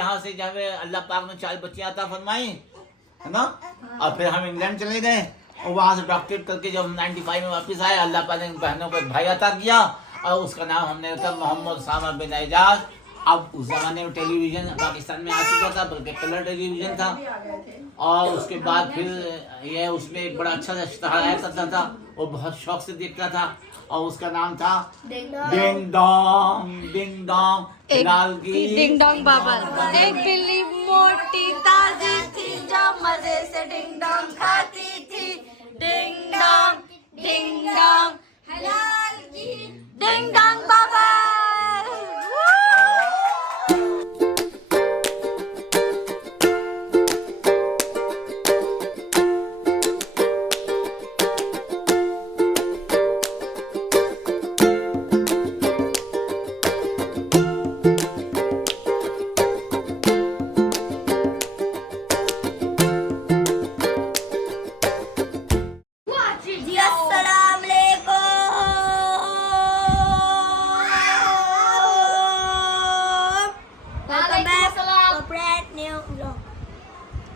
यहाँ से जब अल्लाह पाक ने 4 बच्चियां अता फरमाई, है ना। और फिर हम इंग्लैंड चले गए और वहाँ से डॉक्टरेट करके जब 95 में वापस आए, अल्लाह पाक ने बहनों को भाई अता किया और उसका नाम हमने रखा मोहम्मद सामा बिन एजाज। अब उस जमाने में टेलीविजन पाकिस्तान में आ चुका था, बल्कि कलर टेलीविजन था। और उसके बाद फिर ये उसमें एक बड़ा अच्छा इश्तहार आया करता था, वो बहुत शौक से देखता था और उसका नाम था डिंग डोंग लाल की डिंग डोंग बाबा। एक बिल्ली मोटी ताजी थी जो मजे से डिंग डोंग खाती थी। डिंग डोंग हलाल की डिंग डोंग बाबा।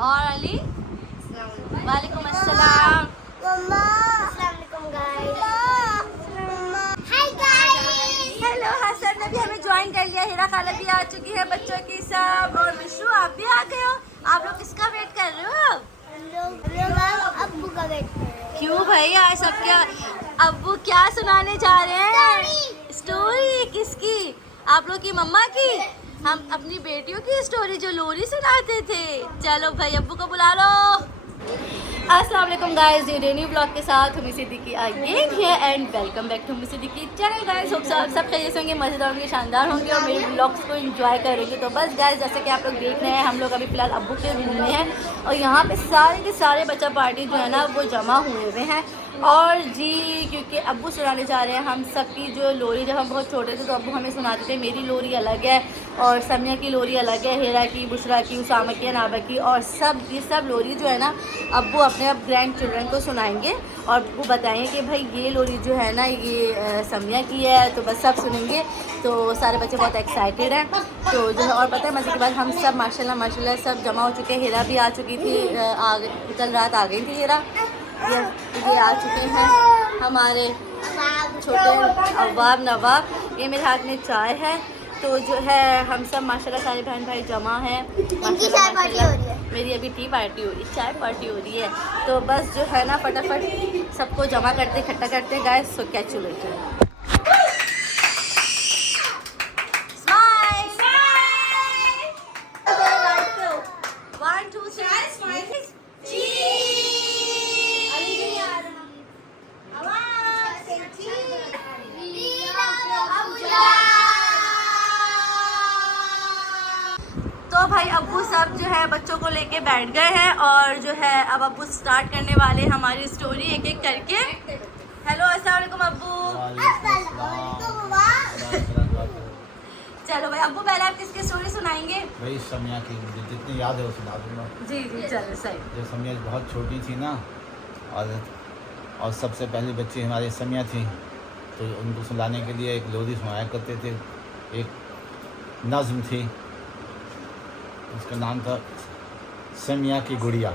और अली वालेकुम अस्सलाम। हेलो हसन ने भी हमें ज्वाइन कर लिया। हीरा खाला भी आ चुकी है, बच्चों की सब। और विशु आप भी आ गए हो। आप लोग किसका वेट कर रहे हो? अब्बू का वेट कर रहे हैं। क्यों भाई आज सबके अब्बू क्या सुनाने जा रहे हैं? स्टोरी किसकी? आप लोग की मम्मा की? हम अपनी बेटियों की स्टोरी जो लोरी सुनाते थे। चलो भाई अब्बू को बुला लो। अस्सलाम वालेकुम गाइस, ये डेनी ब्लॉग के साथ Humi Siddiqui again here and welcome back to Humi Siddiqui channel. Guys hope सब खैरियत होंगे, मज़ेदार होंगे, शानदार होंगे और मेरे ब्लॉग्स को एंजॉय करेंगे। तो बस गाइस जैसे कि आप लोग देख रहे हैं, हम लोग अभी फ़िलहाल अब्बू के रूम में हैं और यहाँ पे सारे के सारे बच्चा पार्टी जो है ना वो जमा हुए हुए हैं। और जी क्योंकि अब्बू सुनाने जा रहे हैं हम सब की जो लोरी। जब हम बहुत छोटे थे तो अब्बू हमें सुनाते थे। मेरी लोरी अलग है और समिया की लोरी अलग है, हेरा की, बुशरा की, उसामा की, नाबा की, और ये सब लोरी जो है ना अब्बू अपने अब ग्रैंड चिल्ड्रन को सुनाएंगे और वो बताएंगे कि भाई ये लोरी जो है ना ये समिया की है। तो बस सब सुनेंगे। तो सारे बच्चे बहुत एक्साइटेड हैं। तो जो है और पता है मज़े के बाद हम सब माशाल्लाह सब जमा हो चुके हैं। हेरा भी आ चुकी थी, कल रात आ गई थी हेरा। ये आ चुके हैं हमारे छोटे अवाब नवाब। ये मेरे हाथ में चाय है। तो जो है हम सब माशाल्लाह सारे बहन भाई जमा हैं। इनकी चाय पार्टी हो रही है। मेरी अभी टी पार्टी हो रही है, चाय पार्टी हो रही है। तो बस जो है ना फटाफट सबको जमा करते इकट्ठा करते हैं guys. So catch you later. तो भाई अब्बू सब जो है बच्चों को लेके बैठ गए हैं और जो है अब अब्बू स्टार्ट करने वाले हमारी स्टोरी एक एक करके। हेलो अस्सलाम वालेकुम अब्बू। चलो भाई अब्बू पहले आप किसकी स्टोरी सुनाएंगे? भाई समिया की, मुझे जितनी याद है वो सुना दूंगा। जी चलो सही। जब समिया बहुत छोटी थी ना और सबसे पहली बच्ची हमारी समिया थी, तो उनको सुनाने के लिए एक लोरी सुनाया करते थे। एक नज़्म थी, उसका नाम था समिया की गुड़िया।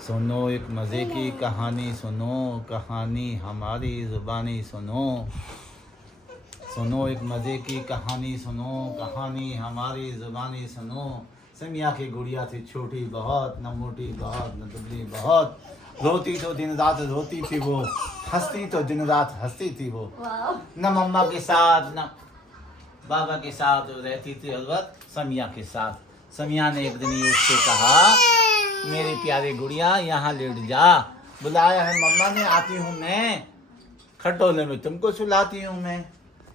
सुनो एक मज़े की कहानी, सुनो कहानी हमारी ज़ुबानी सुनो। सुनो एक मज़े की कहानी, सुनो कहानी हमारी ज़ुबानी सुनो। समिया की गुड़िया थी छोटी बहुत, न मोटी बहुत, न दुबली बहुत। रोती तो दिन रात रोती थी वो, हंसती तो दिन रात हंसती थी वो। न मम्मा के साथ न बाबा के साथ रहती थी हर वक्त समिया के साथ। समिया ने एक दिन ये उससे कहा, मेरी प्यारी गुड़िया यहाँ लेट जा, बुलाया है मम्मा ने, आती हूँ मैं, खटोले में तुमको सुलाती हूँ मैं।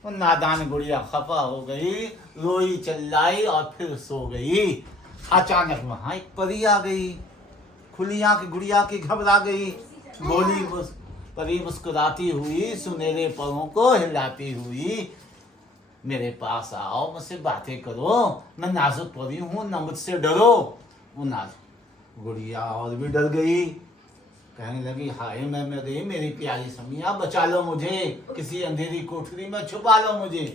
वो नादान गुड़िया खफा हो गई, रोई चिल्लाई और फिर सो गई। अचानक वहाँ एक परी आ गई, खुली आँख गुड़िया की घबरा गई। बोली परी मुस्कुराती हुई, सुनहरे परों को हिलाती हुई, मेरे पास आओ, मुझसे बातें करो, मैं नाजुक परी हूँ, न मुझसे डरो। वो नाजुक गुड़िया और भी डर गई, कहने लगी, हाय मैं मर गई, मेरी प्यारी समिया बचा लो मुझे, किसी अंधेरी कोठरी में छुपा लो मुझे।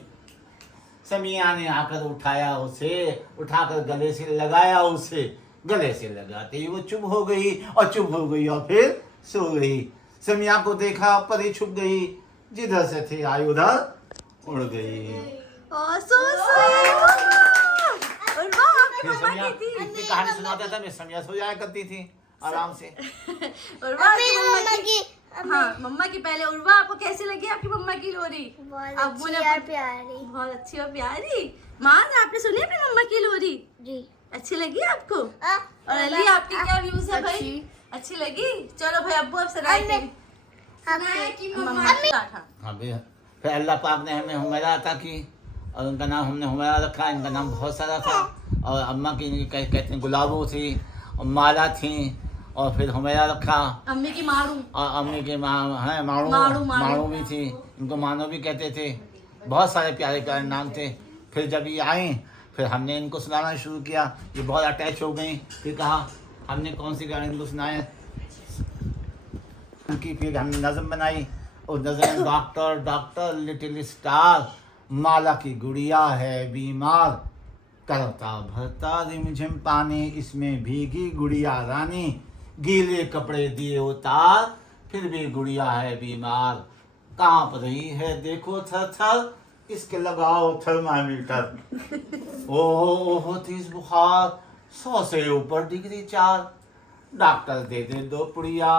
समिया ने आकर उठाया उसे, उठाकर गले से लगाया उसे, गले से लगाते ही वो चुप हो गई और चुप हो गई और फिर सो गई। समिया को देखा, परी छुप गई, जिधर से थी आई उधर उड़ गई। So sweet. उर्वा आपकी फिर मम्मा समिया की थी। इतनी कहानी सुनाता था, मैं समिया सो जाया करती थी आराम से। उर्वा आपकी मम्मा की, हाँ मम्मा की। पहले उर्वा आपको कैसी लगी आपकी मम्मा की लोरी? बहुत अब्बू ने अच्छी और प्यारी। बहुत अच्छी और प्यारी। मान आपने सुनी अपनी मम्मा की लोरी? जी। अच्छी लगी आपको? और अली आपकी क्या व्यूज है भाई? अच्छी लगी? चलो भाई अब्बू अब सुनाए कि मम्मा की हाँ। हाँ भैया, फिर अल्लाह पाक ने हमें हुमैरा अता की और उनका नाम हमने हुमैरा रखा। इनका नाम बहुत सारा था और अम्मा की इनकी कहते हैं गुलाबो थी और माला थी और फिर हुमैरा रखा। अम्मी की मारू और अम्मी के माँ हैं मारू, मारू, मारू। मारू भी थी, इनको मानो भी कहते थे। बहुत सारे प्यारे प्यारे नाम थे। फिर जब ये आए फिर हमने इनको सुनाना शुरू किया, ये बहुत अटैच हो गई। फिर कहा हमने कौन सी गाने इनको सुनाए, उनकी फिर हमने नज़म बनाई और नज़म में डॉक्टर डॉक्टर लिटिल स्टार, माला की गुड़िया है बीमार, करता भरता रिमझिम पानी, इसमें भीगी गुड़िया रानी, गीले कपड़े दिए उतार, फिर भी गुड़िया है बीमार, कांप रही है देखो थर थर, इसके लगाओ थर्मामीटर। ओहो 30 बुखार, 100 से ऊपर डिग्री 4, डॉक्टर दे दे 2 पुड़िया,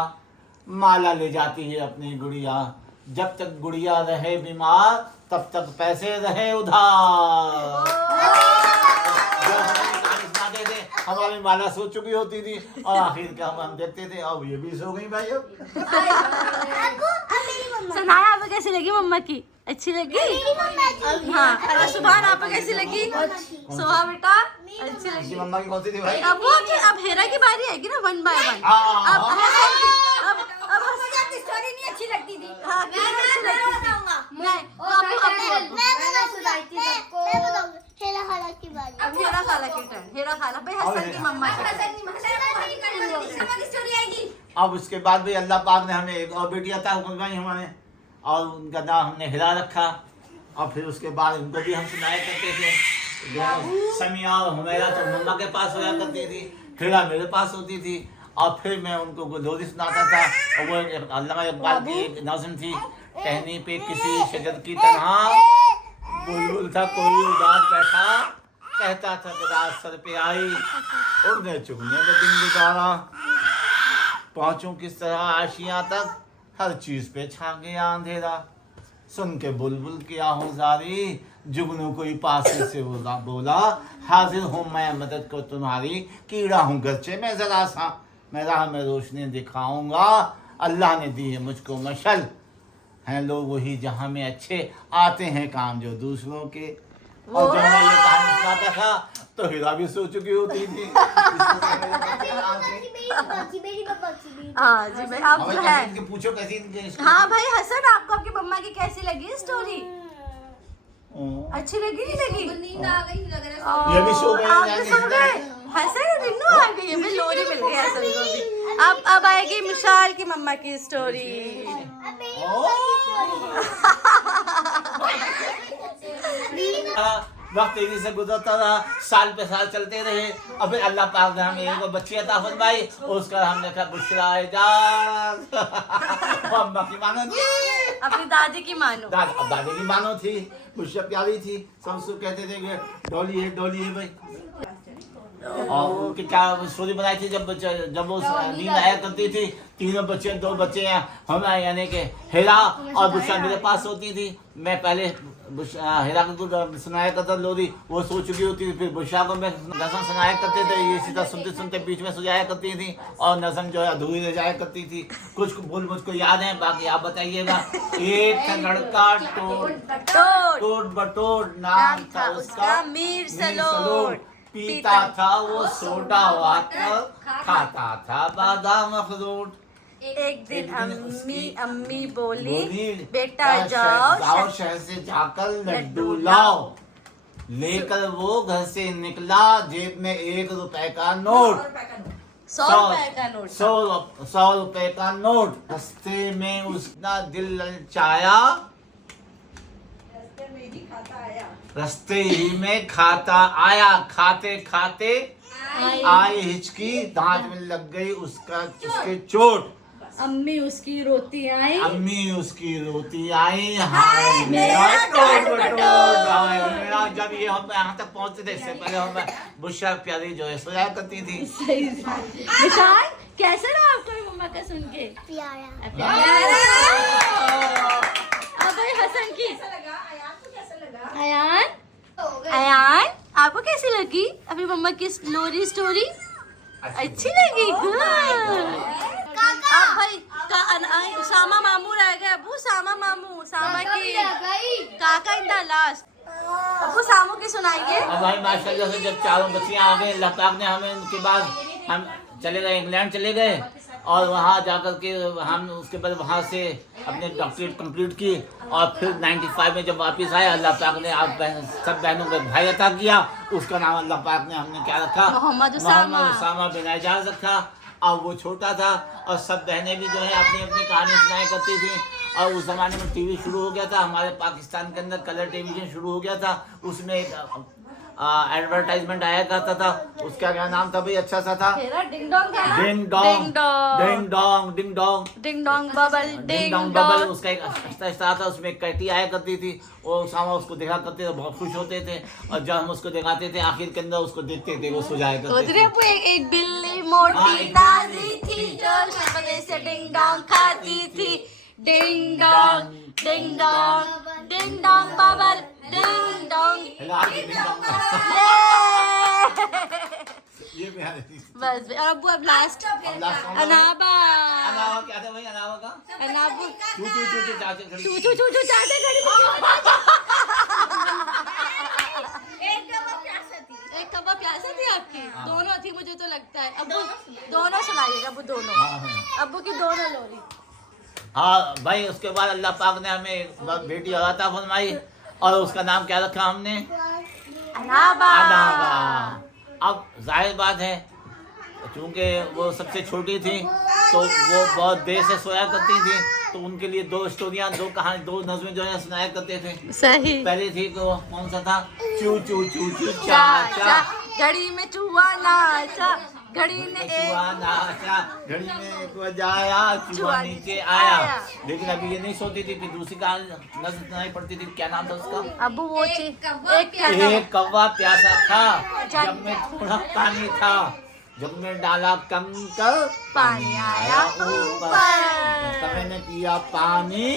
माला ले जाती है अपनी गुड़िया, जब तक गुड़िया रहे बीमार तब तक पैसे रहे उधार। जो हमें कहानी सुनाते थे हमारी माला सो चुकी होती थी और आखिर का हम देखते थे अब ये भी सो गई भाई। अब सुनाया आपको कैसी लगी मम्मा की? अच्छी लगी? हाँ। और सुभान आपको कैसी लगी? सुहा बेटा अच्छी लगी। मम्मा की कौन सी थी भाई? अब हेरा की बारी आएगी ना 1 बाय 1। अब मुझे स्टोरी नहीं अच्छी लगती थी। हाँ, हेरा खाला की बारी। अब हेरा खाला की टर्न। हेरा खाला भाई हसन की मम्मा की स्टोरी आएगी। अब उसके बाद भी अल्लाह पाक ने हमें एक और बेटी अता फरमाई हमारे, और उनका नाम हमने हिरा रखा। और फिर उसके बाद उनको भी हम सुनाया करते थे। समिया और हुमैरा तो मम्मा के पास होया करती थी, हिरा मेरे पास होती थी और फिर मैं उनको लोरी सुनाता था। और वो अल्लामा इकबाल की एक नज़्म थी, टहनी पे किसी शजर की तरह बुलबुल था कोई उदास बैठा, कहता था रात सर पे आई, उड़ने चुगने में दिन गुजारा, पहुंचूं किस तरह आशियां तक, हर चीज पे छा गया अंधेरा, सुन के बुलबुल की आहुजारी, जुगनू कोई पासे से बोला, हाजिर हूँ मैं मदद को तुम्हारी, कीड़ा हूँ गर्चे मैं जरा सा, मैं राह में रोशनी दिखाऊंगा, अल्लाह ने दी है मुझको मशल, हैं लोग वही जहाँ में अच्छे, आते हैं काम जो दूसरों के। और जब मैं ये कहानी सुनाता था तो हिरा भी सो चुकी होती थी। हाँ जी भाई आप जो है। इनके पूछो कैसी इनके। हाँ भाई हसन आपको आपकी मम्मा की कैसी लगी स्टोरी? अच्छी लगी नहीं लगी? नींद आ गई लग रहा है। ये भी सो गए। आप भी सो गए? हसन रिन्नू आ गई, हमें लोरी मिल गई हसन को भी। अब आएगी मिशाल की मम्मा की स्टोरी। वक्त तेजी से गुजरता रहा, साल पे साल चलते रहे और फिर अल्लाह पाक ने हमें एक बच्ची अता फरमाई, उसका हमने कहा बुशरा एजाज। अम्मा की मानो थी, अपनी दादी की मानो। दादी की मानो थी, बुशरा प्यारी थी, सब कहते थे कि डोली है भाई। और उनकी क्या स्टोरी बनाई थी, जब वो नींद आया करती थी, तीनों बच्चे 2 बच्चे हैं हम, यानी कि हिरा और बुशरा मेरे पास होती थी। मैं पहले हिरा को सुनाया करता लोरी, वो सो चुकी होती थी, फिर बुशरा को मैं नज़म सुनाया करते थे, ये सीधा सुनते सुनते बीच में सो जाया करती थी और नज़म जो है अधूरी रह जाया करती थी। कुछ बोल मुझको याद है, बाकी आप बताइएगा। एक लड़का टोट बटोट, नाम था उसका मीर सलोट, पीता था वो सोडा वाटर, खाता था बादाम अखरोट। एक दिन अम्मी बोली बेटा जाओ शहर से जाकर लड्डू लाओ। लेकर वो घर से निकला, जेब में 1 रुपए का नोट, 100 रुपए का नोट, 100 रुपए का नोट। रास्ते में उसका दिल ललचाया, रास्ते ही में खाता आया, खाते खाते आई हिचकी, दांत में लग गई उसके चोट, अम्मी उसकी रोती आई, अम्मी उसकी रोती आई, हाय मेरा टोट, हाय मेरा। जब ये हम यहाँ तक पहुँचते थे इससे पहले हम बुशरा प्यारी जो है सोया करती थी। विशाल कैसा रहा आपको मम्मा का सुन के? प्यारा। अब भाई हसन की अयान, अयान आपको कैसी लगी अपनी मम्मा की लोरी स्टोरी? अच्छी लगी, गुड। अब भाई सामा मामू रह गए, अबू सामा मामू, सामा की काका इन द लास्ट। अबू सामू की सुनाइए। अब भाई माशाल्लाह से जब चारों बच्चियां आ गए, अल्लाह पाक ने हमें उनके बाद हम चले गए इंग्लैंड चले गए, और वहाँ जाकर के हम उसके बाद वहाँ से अपने डॉक्टरेट कंप्लीट की, और फिर 95 में जब वापस आए अल्लाह पाक ने आप सब बहनों को भाई अता किया। उसका नाम अल्लाह पाक ने हमने क्या रखा? मोहम्मद उसामा बिन एजाज रखा। अब वो छोटा था और सब बहनें भी जो है अपनी अपनी कहानी सुनाया करती थी, और उस ज़माने में टीवी शुरू हो गया था हमारे पाकिस्तान के अंदर, कलर टेलीविज़न शुरू हो गया था। उसमें एक एडवर्टाइजमेंट आया करता था, उसका क्या नाम था भाई? अच्छा सा था, डिंग डोंग का नाम? Ding dong, ding dong, ding dong, ding dong bubble, ding dong bubble. उसका एक अच्छा था, उसमें एक कैटी आया करती थी, वो सामा उसको देखा करते थे, बहुत खुश होते थे, और जब हम उसको दिखाते थे आखिर के अंदर उसको देखते थे वो सो जाया करते थे। एक बिल्ली मोटी ताजी थी जो शक्ल से डिंग डोंग खाती थी, ding dong, ding dong, ding dong bubble, ding dong. ये भी आ रही थी। बस अब लास्ट अनाबा, अनावा क्या था भाई? अनावा का अनाबू चू चू चू चू चाचे खड़ी। चू चू चू चू चाटे खड़ी। एक कब्बा प्यासा थी आपकी? दोनों थी मुझे तो लगता है। अब्बू दोनों सुनाइएगा, अब्बू दोनों, अब्बू की दोनों लोरी। हाँ भाई, उसके बाद अल्लाह पाक ने हमें एक बेटी अता फरमाई, और उसका नाम क्या रखा हमने? अनाबा। अनाबा। अब जाहिर बात है चूँकि वो सबसे छोटी थी तो वो बहुत देर से सोया करती थी, तो उनके लिए दो स्टोरियाँ, दो कहानी, दो नज़में जो है सुनाया करते थे। सही। पहले थी तो कौन सा था? चू चू चू चू चा चा, घड़ी में चूहा नाचा, घड़ी ने चूहा नाचा, घड़ी में एक बजाया, चूहा नीचे आया। लेकिन अभी ये नहीं सोती थी, फिर दूसरी कहानी नज़र सुनाई पड़ती थी। क्या नाम था उसका? अबू वो एक कौवा प्यासा था, जब में थोड़ा पानी था, जब में डाला कंकर पानी आया ऊपर, कभी ने पिया पानी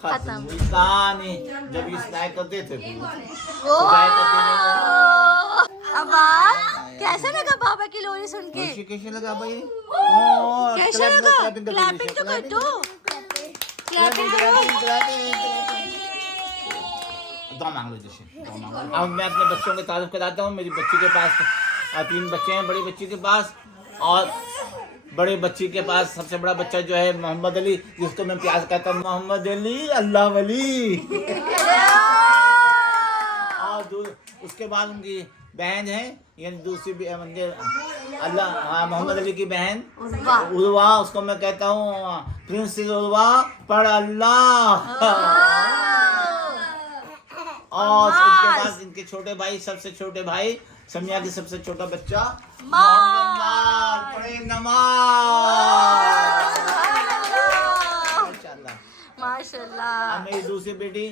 खत्म हुई कहानी। जब ये सुनाया करते थे अब कैसा लगा बाबा की लोरी सुन के? कैसे लगा भाई? कैसा लगा? क्लैपिंग तो कर दो, क्लैपिंग दो मांग लो जैसे। अब मैं अपने बच्चों की तारीफ कराता हूँ। मेरी बच्ची के पास 3 बच्चे हैं, बड़ी बच्ची के पास, और बड़े बच्ची के पास सबसे बड़ा बच्चा जो है मोहम्मद अली, जिसको मैं प्यार कहता हूँ मोहम्मद अली अल्लाह वली। और उसके बाद उनकी बहन है, यानी दूसरी अल्लाह मोहम्मद अली की बहन उर्वा, उसको मैं कहता हूँ प्रिंसेस उर्वा पढ़ अल्लाह। और उसके बाद इनके छोटे भाई, सबसे छोटे भाई समिया की सबसे छोटा बच्चा मोहम्मद पढ़े नमाज। माशाल्लाह। मेरी दूसरी बेटी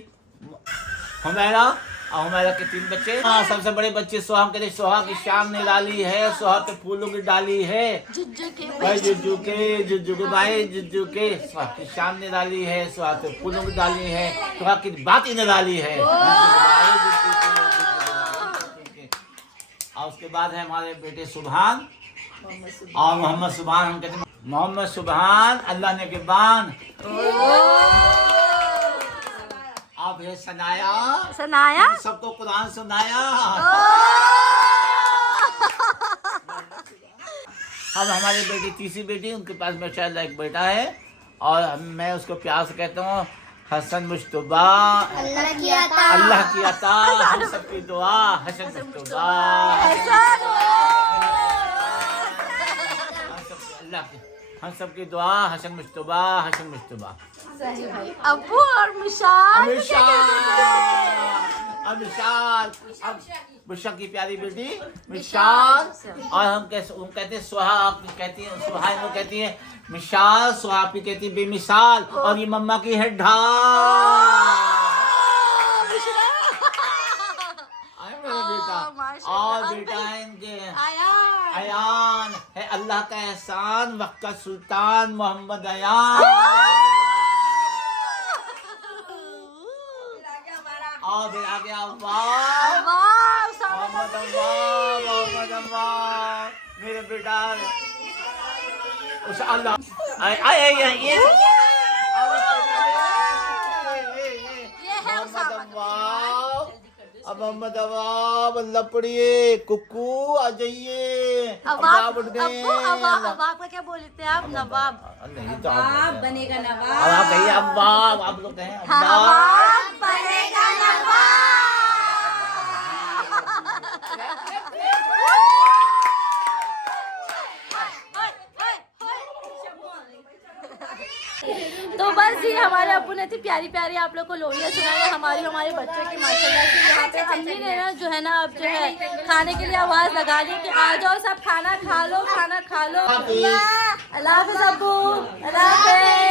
हुमैरा, और हुमैरा के 3 बच्चे। सबसे बड़े बच्चे सोहम के, सोहा की शाम निराली है, सोहा पे फूलों की डाली है, भाई जुज्जू के भाई जुज्जू के, सोहा की शाम निराली है, सोहा पे फूलों की डाली है, सोहा की बात ही निराली है। और उसके बाद है हमारे बेटे सुभान और मोहम्मद सुभान। हम कहते हैं मोहम्मद सुभान अल्लाह ने के बान। अब है सनाया, सनाया सबको कुरान सुनाया। अब हमारी बेटी, तीसरी बेटी, उनके पास माशाअल्लाह एक बेटा है, और मैं उसको प्यार से कहता हूँ हसन मुश्तबा, अल्लाह की अता, हम सबकी दुआ हसन मुश्तबा, हम सबकी दुआ हसन मुश्तबा, हसन मुश्तबा। अब्बू और मिशाल और मिशाल, अब बुशा की प्यारी बेटी मिशाल, और हम कहते हैं सुहा, आप कहती हैं सुहा, वो कहती है मिशाल, सुहा आपकी कहती है बेमिसाल, और ये मम्मा की है ढाल। मेरा बेटा और बेटा है इनके अयान है, अल्लाह का एहसान, वक्त का सुल्तान मोहम्मद अयान। और फिर आ गया मोहम्मद अव्वाब, मेरे बेटा उस अल्लाह मोहम्मद अव्वाब, अल्लाह पढ़िए, कुकू आ जाइए, अव्वाब उठ गए। अव्वाब का क्या बोलते हैं आप? नवाब। नहीं तो आप बनेगा अब आप कहिए अव्वाब, आप लोग कहें अव्वाब। अव्वाब बनेगा नवाब। तो बस ये हमारे अब्बू ने थी प्यारी प्यारी आप लोग को लोरियाँ सुनाई, हमारे बच्चों की माशाल्लाह से। यहाँ पे अम्मी ने ना जो है ना अब जो है खाने के लिए आवाज़ लगा दी कि आ जाओ सब खाना खा लो, खाना खा लो। अल्लाह हाफ़िज़ अब्बू, अल्लाह हाफ़िज़।